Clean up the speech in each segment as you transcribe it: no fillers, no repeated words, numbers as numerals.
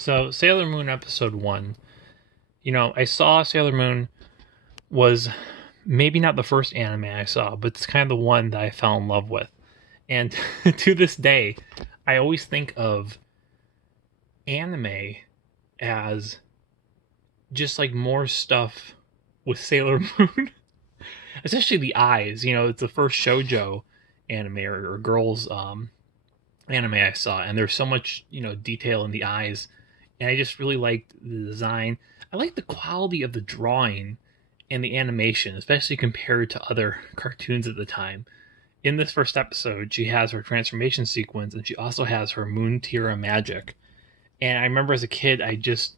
So Sailor Moon episode 1, I saw Sailor Moon was maybe not the first anime I saw, but it's kind of the one that I fell in love with. And to this day, I always think of anime as just like more stuff with Sailor Moon, especially the eyes. It's the first shojo anime or girls anime I saw, and there's so much detail in the eyes, and I just really liked the design. I like the quality of the drawing and the animation, especially compared to other cartoons at the time. In this first episode, she has her transformation sequence, and she also has her Moon Tira magic. And I remember as a kid, I just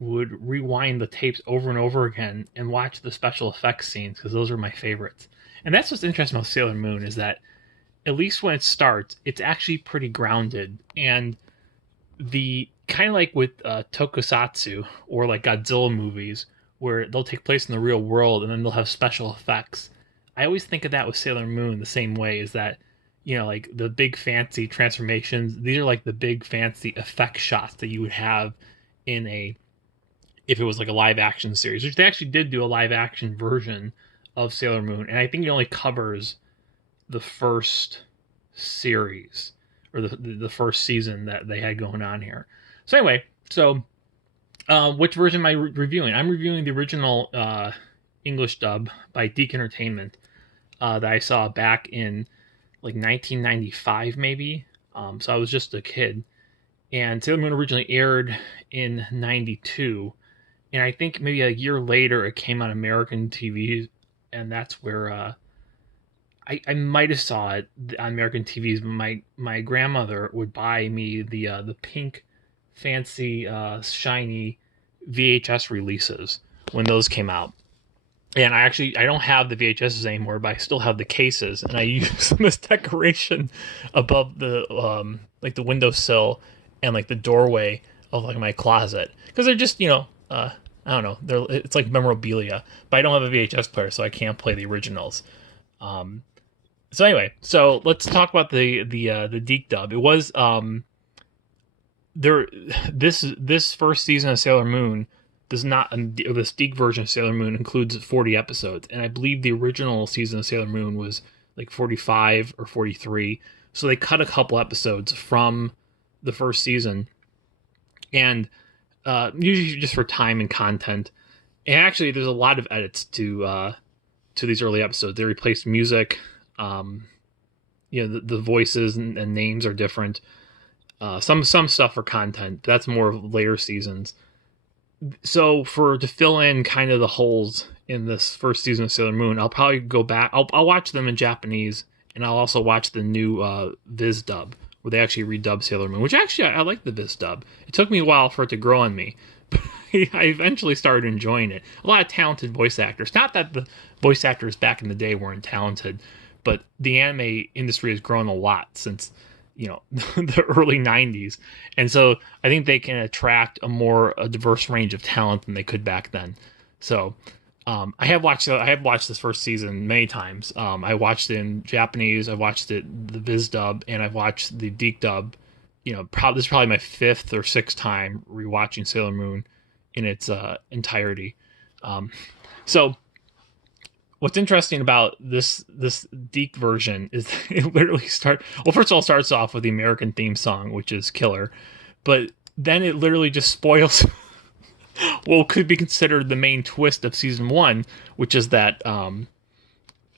would rewind the tapes over and over again and watch the special effects scenes because those are my favorites. And that's what's interesting about Sailor Moon is that at least when it starts, it's actually pretty grounded. And the kind of like with tokusatsu or like Godzilla movies, where they'll take place in the real world and then they'll have special effects. I always think of that with Sailor Moon the same way is that, like the big fancy transformations, these are like the big fancy effect shots that you would have in if it was like a live action series, which they actually did do a live action version of Sailor Moon. And I think it only covers the first series or the first season that they had going on here. So anyway, which version am I reviewing? I'm reviewing the original English dub by Deke Entertainment that I saw back in like 1995, maybe. So I was just a kid, and Sailor Moon originally aired in '92, and I think maybe a year later it came on American TV, and that's where I might have saw it on American TVs, but my grandmother would buy me the pink, fancy, shiny VHS releases when those came out. And I don't have the VHSs anymore, but I still have the cases, and I use them as decoration above the like the windowsill and like the doorway of like my closet because they're just I don't know, it's like memorabilia. But I don't have a VHS player, so I can't play the originals. Um, so anyway, so let's talk about the Deke dub. It was there this first season of Sailor Moon does not this Deke version of Sailor Moon includes 40 episodes, and I believe the original season of Sailor Moon was like 45 or 43. So they cut a couple episodes from the first season, and usually just for time and content. And actually, there's a lot of edits to these early episodes. They replaced music. The voices and names are different. Some stuff for content. That's more of later seasons. So to fill in kind of the holes in this first season of Sailor Moon, I'll probably go back. I'll watch them in Japanese, and I'll also watch the new Viz dub where they actually redub Sailor Moon. Which actually I like the Viz dub. It took me a while for it to grow on me, but I eventually started enjoying it. A lot of talented voice actors. Not that the voice actors back in the day weren't talented, but the anime industry has grown a lot since the early 90s, and so I think they can attract a diverse range of talent than they could back then. So I have watched this first season many times. I watched it in Japanese, I watched it the Viz dub, and I've watched the Deke dub. This is probably my fifth or sixth time rewatching Sailor Moon in its entirety. So what's interesting about this Deke version is it literally first of all starts off with the American theme song, which is killer, but then it literally just spoils what could be considered the main twist of season 1, which is that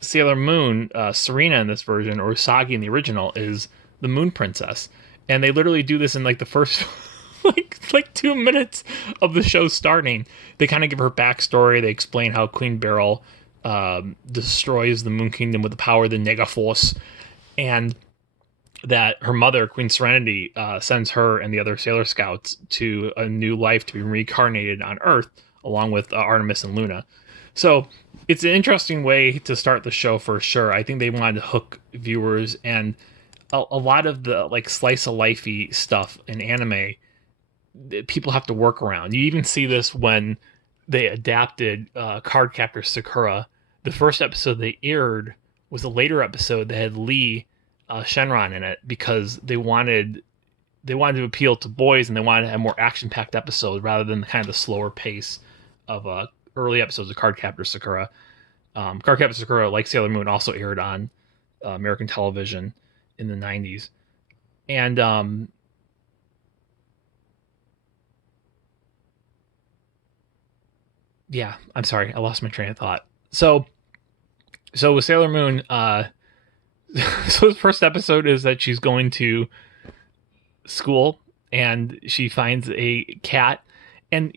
Sailor Moon, Serena in this version, or Usagi in the original, is the Moon Princess, and they literally do this in like the first like 2 minutes of the show starting. They kind of give her backstory. They explain how Queen Beryl destroys the Moon Kingdom with the power of the Negaforce, and that her mother, Queen Serenity, sends her and the other Sailor Scouts to a new life to be reincarnated on Earth, along with Artemis and Luna. So it's an interesting way to start the show for sure. I think they wanted to hook viewers, and a lot of the like slice of lifey stuff in anime, people have to work around. You even see this when they adapted Cardcaptor Sakura. The first episode they aired was a later episode that had Lee Shenron in it because they wanted they wanted to appeal to boys, and they wanted to have more action-packed episodes rather than kind of the slower pace of early episodes of Cardcaptor Sakura. Cardcaptor Sakura, like Sailor Moon, also aired on American television in the 90s. And yeah, I'm sorry, I lost my train of thought. So with Sailor Moon, so the first episode is that she's going to school and she finds a cat. And,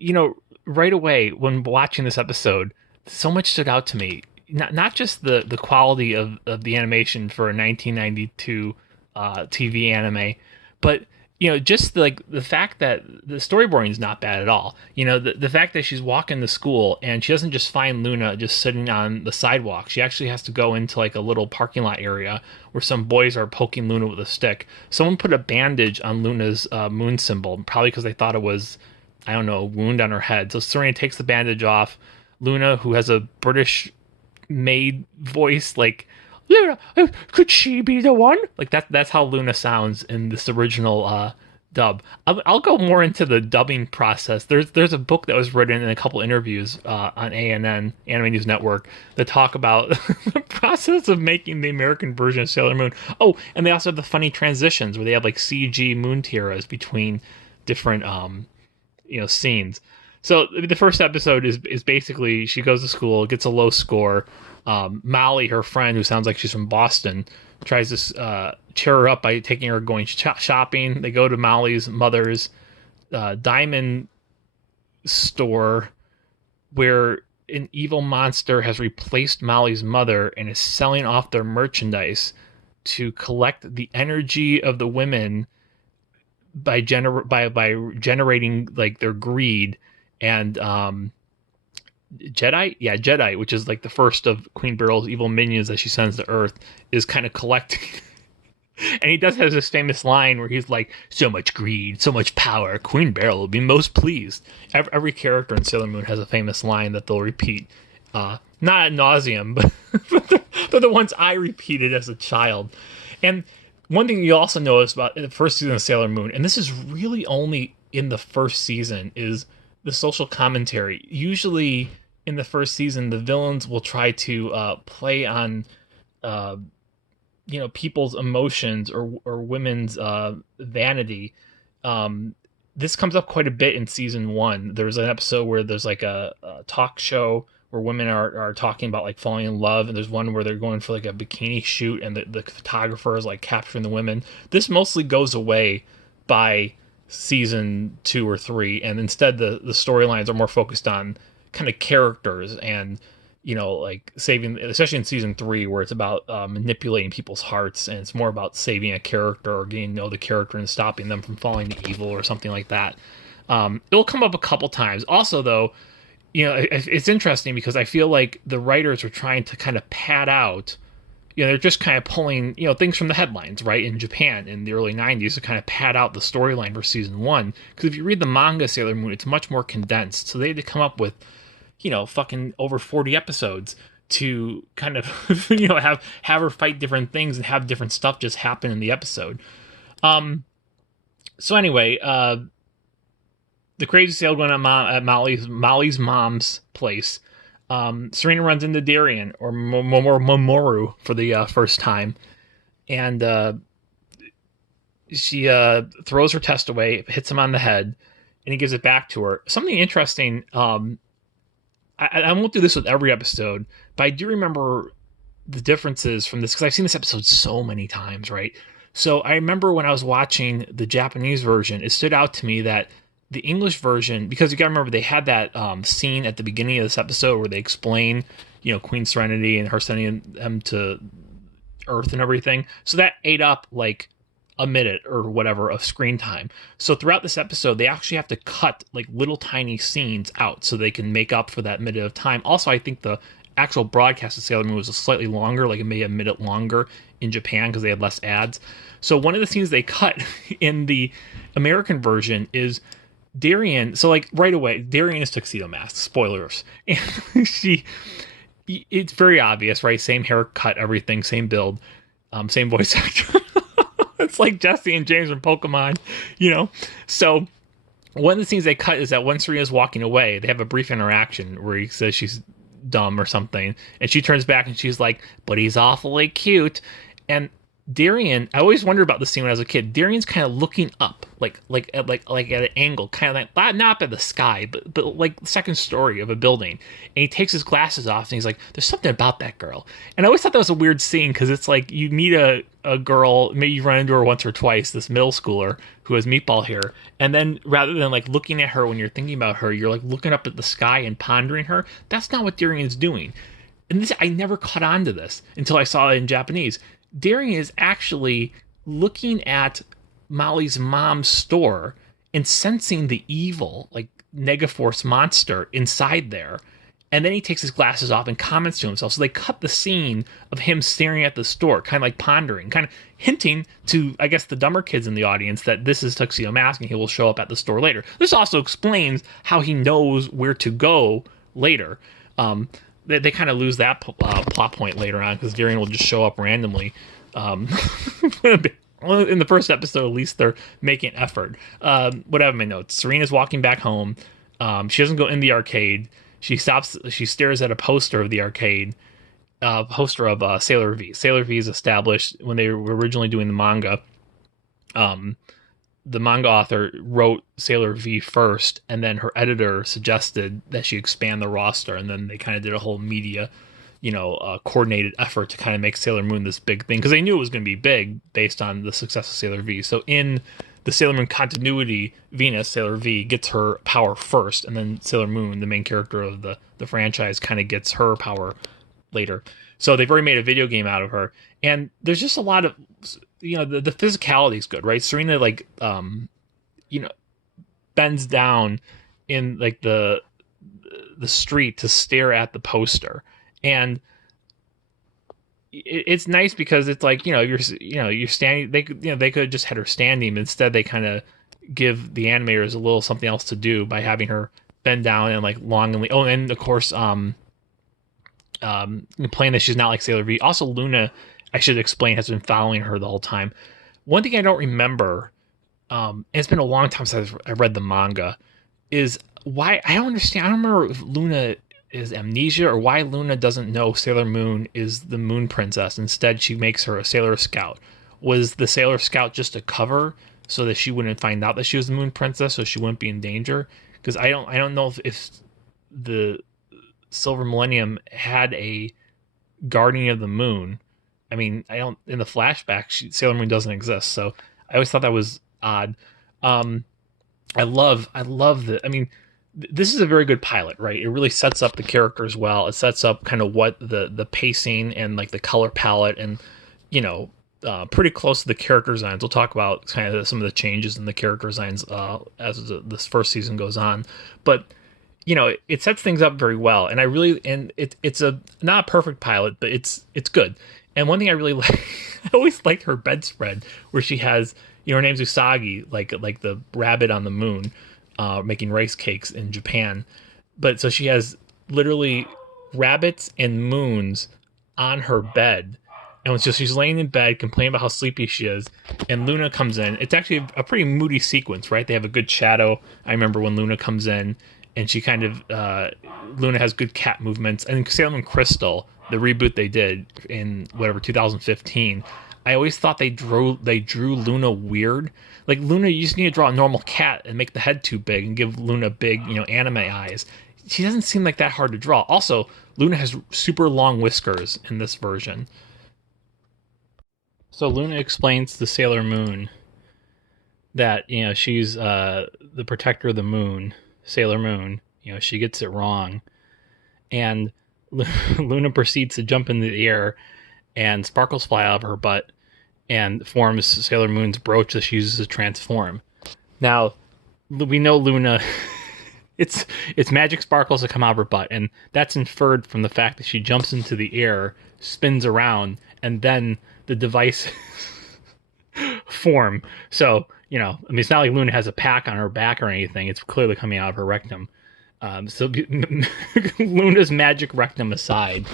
right away when watching this episode, so much stood out to me. Not just the quality of the animation for a 1992 TV anime, but just like the fact that the storyboarding is not bad at all. The fact that she's walking to school and she doesn't just find Luna just sitting on the sidewalk. She actually has to go into like a little parking lot area where some boys are poking Luna with a stick. Someone put a bandage on Luna's moon symbol, probably because they thought it was, I don't know, a wound on her head. So Serena takes the bandage off. Luna, who has a British made voice, like, Luna, could she be the one? Like that's how Luna sounds in this original dub. I'll go more into the dubbing process. There's a book that was written in a couple interviews on ANN, Anime News Network, that talk about the process of making the American version of Sailor Moon. Oh, and they also have the funny transitions where they have like CG moon tiaras between different scenes. So the first episode is basically she goes to school, gets a low score. Molly, her friend, who sounds like she's from Boston, tries to cheer her up by taking her going shopping. They go to Molly's mother's diamond store, where an evil monster has replaced Molly's mother and is selling off their merchandise to collect the energy of the women by generating like their greed. And Jedi, which is like the first of Queen Beryl's evil minions that she sends to Earth, is kind of collecting. And he does have this famous line where he's like, "So much greed, so much power. Queen Beryl will be most pleased." Every character in Sailor Moon has a famous line that they'll repeat, not ad nauseum, but they're the ones I repeated as a child. And one thing you also notice about the first season of Sailor Moon, and this is really only in the first season, is the social commentary. Usually in the first season, the villains will try to play on people's emotions or women's vanity. This comes up quite a bit in season 1. There's an episode where there's like a talk show where women are talking about like falling in love, and there's one where they're going for like a bikini shoot and the photographer is like capturing the women. This mostly goes away by season 2 or 3, and instead the storylines are more focused on kind of characters and like saving, especially in season 3 where it's about manipulating people's hearts, and it's more about saving a character or getting to know the character and stopping them from falling to evil or something like that. It'll come up a couple times. Also though, it's interesting because I feel like the writers are trying to kind of pad out, they're just kind of pulling, things from the headlines, right? In Japan in the early 90s to kind of pad out the storyline for season 1. Because if you read the manga Sailor Moon, it's much more condensed. So they had to come up with, fucking over 40 episodes to kind of, have her fight different things and have different stuff just happen in the episode. So anyway, the crazy sale going on at Molly's mom's place. Serena runs into Darien, or Mamoru, for the first time, and she throws her test away, hits him on the head, and he gives it back to her. Something interesting, I won't do this with every episode, but I do remember the differences from this, because I've seen this episode so many times, right? So I remember when I was watching the Japanese version, it stood out to me that the English version, because you gotta remember they had that scene at the beginning of this episode where they explain, Queen Serenity and her sending them to Earth and everything. So that ate up like a minute or whatever of screen time. So throughout this episode, they actually have to cut like little tiny scenes out so they can make up for that minute of time. Also, I think the actual broadcast of Sailor Moon was slightly longer, like it may be a minute longer in Japan because they had less ads. So one of the scenes they cut in the American version is Darien. So like right away, Darien is Tuxedo Mask. Spoilers. And it's very obvious, right? Same haircut, everything, same build, same voice actor. It's like Jesse and James from Pokemon, you know? So one of the scenes they cut is that when Serena's walking away, they have a brief interaction where he says she's dumb or something, and she turns back and she's like, "But he's awfully cute." And Darian, I always wondered about this scene when I was a kid. Darian's kind of looking up, like at an angle, kind of like not up at the sky, but like the second story of a building. And he takes his glasses off and he's like, "There's something about that girl." And I always thought that was a weird scene because it's like you meet a girl, maybe you run into her once or twice, this middle schooler who has meatball hair, and then rather than like looking at her when you're thinking about her, you're like looking up at the sky and pondering her. That's not what Darian's doing. And this, I never caught on to this until I saw it in Japanese. Darian is actually looking at Molly's mom's store and sensing the evil, like Negaforce monster inside there. And then he takes his glasses off and comments to himself. So they cut the scene of him staring at the store, kind of like pondering, kind of hinting to, I guess, the dumber kids in the audience that this is Tuxedo Mask and he will show up at the store later. This also explains how he knows where to go later. They kind of lose that plot point later on because Darian will just show up randomly. In the first episode, at least they're making an effort. What have my notes? Serena's walking back home. She doesn't go in the arcade. She stops. She stares at a poster of the arcade. Poster of Sailor V. Sailor V is established when they were originally doing the manga. The manga author wrote Sailor V first, and then her editor suggested that she expand the roster, and then they kind of did a whole media, coordinated effort to kind of make Sailor Moon this big thing, because they knew it was going to be big based on the success of Sailor V. So in the Sailor Moon continuity, Venus, Sailor V, gets her power first, and then Sailor Moon, the main character of the franchise, kind of gets her power later. So they've already made a video game out of her, and there's just a lot of, the physicality is good, right? Serena bends down in like the street to stare at the poster, and it's nice because it's like you're standing. They could have just had her standing, but instead they kind of give the animators a little something else to do by having her bend down and like long and and of course playing that she's not like Sailor V. Also, Luna, I should explain, has been following her the whole time. One thing I don't remember, and it's been a long time since I've read the manga, is why I don't understand. I don't remember if Luna is amnesia or why Luna doesn't know Sailor Moon is the Moon Princess. Instead, she makes her a Sailor Scout. Was the Sailor Scout just a cover so that she wouldn't find out that she was the Moon Princess, so she wouldn't be in danger? Because I don't know if the Silver Millennium had a Guardian of the Moon. I mean, in the flashback, Sailor Moon doesn't exist, so I always thought that was odd. I love this is a very good pilot, right? It really sets up the characters well. It sets up kind of what the pacing and like the color palette and pretty close to the character designs. We'll talk about kind of some of the changes in the character designs as this first season goes on, but it sets things up very well. And it's not a perfect pilot, but it's good. And one thing I really like, I always liked her bedspread where she has, her name's Usagi, like the rabbit on the moon, making rice cakes in Japan. But so she has literally rabbits and moons on her bed. And she's laying in bed, complaining about how sleepy she is. And Luna comes in. It's actually a pretty moody sequence, right? They have a good shadow. I remember when Luna comes in and she kind of, Luna has good cat movements. And Sailor Moon Crystal, the reboot they did in 2015, I always thought they drew Luna weird. Like Luna, you just need to draw a normal cat and make the head too big and give Luna big, anime eyes. She doesn't seem like that hard to draw. Also, Luna has super long whiskers in this version. So Luna explains to Sailor Moon that, she's the protector of the moon, Sailor Moon. She gets it wrong. And Luna proceeds to jump into the air, and sparkles fly out of her butt and forms Sailor Moon's brooch that she uses to transform. Now, we know Luna, it's magic sparkles that come out of her butt, and that's inferred from the fact that she jumps into the air, spins around, and then the device form. So, it's not like Luna has a pack on her back or anything. It's clearly coming out of her rectum. So Luna's magic rectum aside,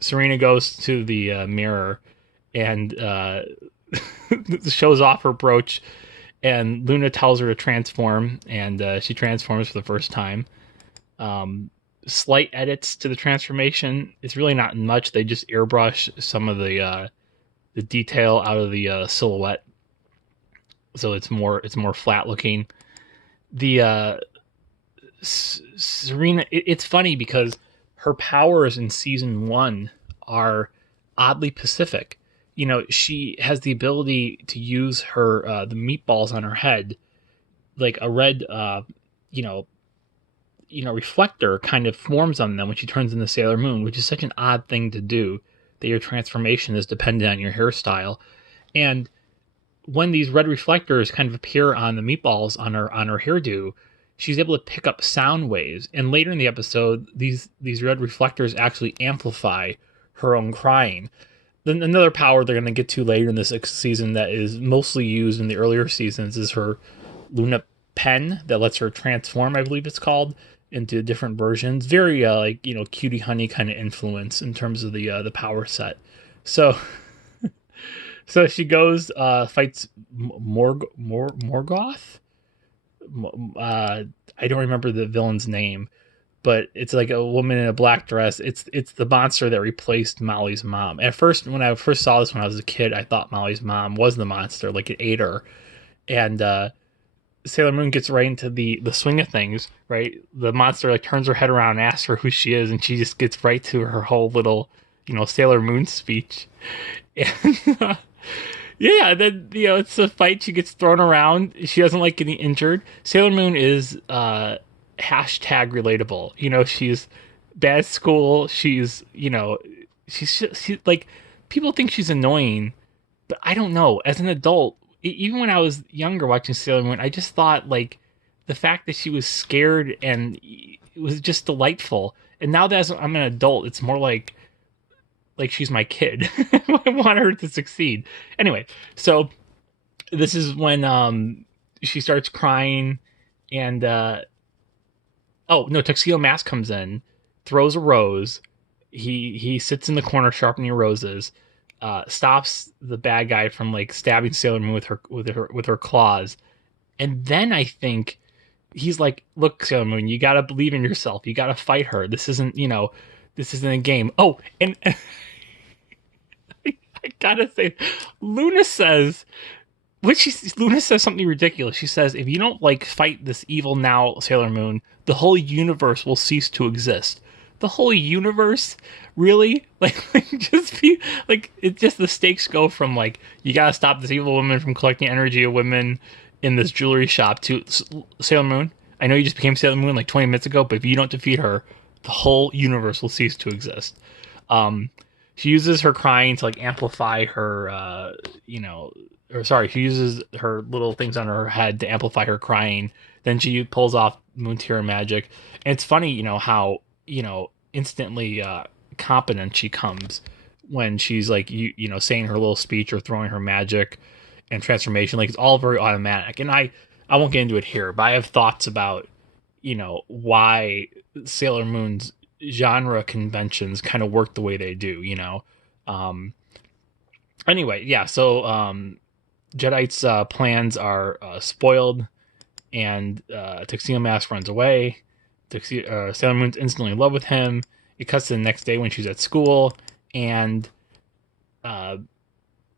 Serena goes to the mirror and shows off her brooch, and Luna tells her to transform, and she transforms for the first time. Slight edits to the transformation. It's really not much. They just airbrush some of the detail out of the silhouette, so it's more flat looking. The Serena, it's funny because her powers in season one are oddly Pacific. You know, she has the ability to use her the meatballs on her head, like a red, you know, reflector kind of forms on them when she turns into Sailor Moon, which is such an odd thing to do. That your transformation is dependent on your hairstyle, and when these red reflectors kind of appear on the meatballs on her hairdo, she's able to pick up sound waves. And later in the episode, these red reflectors actually amplify her own crying. Then another power they're going to get to later in this season that is mostly used in the earlier seasons is her Luna pen that lets her transform, I believe it's called, into different versions. Very Cutie Honey kind of influence in terms of the power set. So so she goes, fights Morgoth. I don't remember the villain's name, but it's like a woman in a black dress. It's the monster that replaced Molly's mom. At first, when I first saw this when I was a kid, I thought Molly's mom was the monster, like it ate her. And Sailor Moon gets right into the swing of things, right? The monster like turns her head around and asks her who she is, and she just gets right to her whole little, Sailor Moon speech. And yeah, then it's a fight. She gets thrown around. She doesn't like getting injured. Sailor Moon is hashtag relatable. She's bad at school. She's she's like, people think she's annoying, but I don't know. As an adult, even when I was younger watching Sailor Moon, I just thought like the fact that she was scared and it was just delightful. And now that I'm an adult, it's more like she's my kid. I want her to succeed. Anyway, so this is when she starts crying, and oh no, Tuxedo Mask comes in, throws a rose. He sits in the corner sharpening roses, stops the bad guy from like stabbing Sailor Moon with her claws, and then I think he's like, "Look, Sailor Moon, you gotta believe in yourself. You gotta fight her. This isn't a game." Oh, and I gotta say, Luna says something ridiculous. She says, "If you don't fight this evil now, Sailor Moon, the whole universe will cease to exist." The whole universe, really? Just be it. Just the stakes go from you gotta stop this evil woman from collecting energy of women in this jewelry shop to Sailor Moon. I know you just became Sailor Moon 20 minutes ago, but if you don't defeat her, the whole universe will cease to exist. She uses her crying to amplify her, she uses her little things on her head to amplify her crying. Then she pulls off Moon Tear magic. And it's funny, how, instantly competent she comes when she's saying her little speech or throwing her magic and transformation. It's all very automatic. And I won't get into it here, but I have thoughts about, why Sailor Moon's genre conventions kind of work the way they do, anyway, yeah, so Jadeite's plans are spoiled, and Tuxedo Mask runs away. Sailor Moon's instantly in love with him. It cuts to the next day when she's at school, and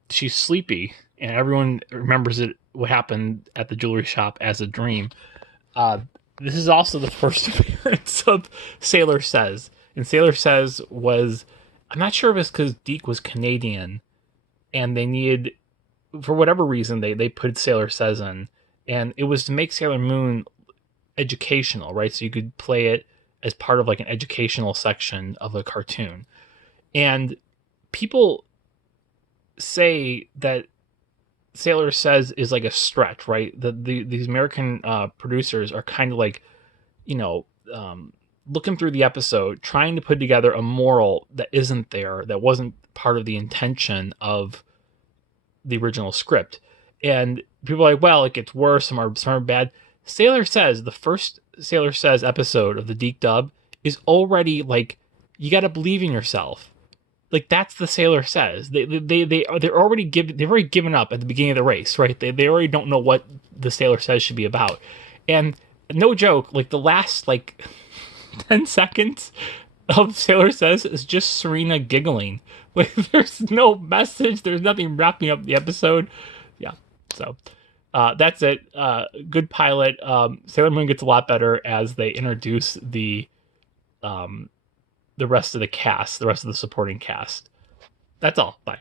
she's sleepy, and everyone remembers what happened at the jewelry shop as a dream. This is also the first appearance of Sailor Says. And Sailor Says was, I'm not sure if it's because Deke was Canadian and they needed, for whatever reason, they put Sailor Says in. And it was to make Sailor Moon educational, right? So you could play it as part of an educational section of a cartoon. And people say that Sailor Says is a stretch, right? These American producers are kind of looking through the episode, trying to put together a moral that isn't there, that wasn't part of the intention of the original script. And people are like, well, it gets worse, some are bad. Sailor Says, the first Sailor Says episode of the Deke dub is already you got to believe in yourself. Like that's the Sailor says. They've already given up at the beginning of the race, right? They already don't know what the Sailor says should be about. And no joke, like the last like 10 seconds of Sailor Says is just Serena giggling. Like there's no message, there's nothing wrapping up the episode. Yeah. So that's it. Good pilot. Sailor Moon gets a lot better as they introduce um, the rest of the cast, the rest of the supporting cast. That's all. Bye.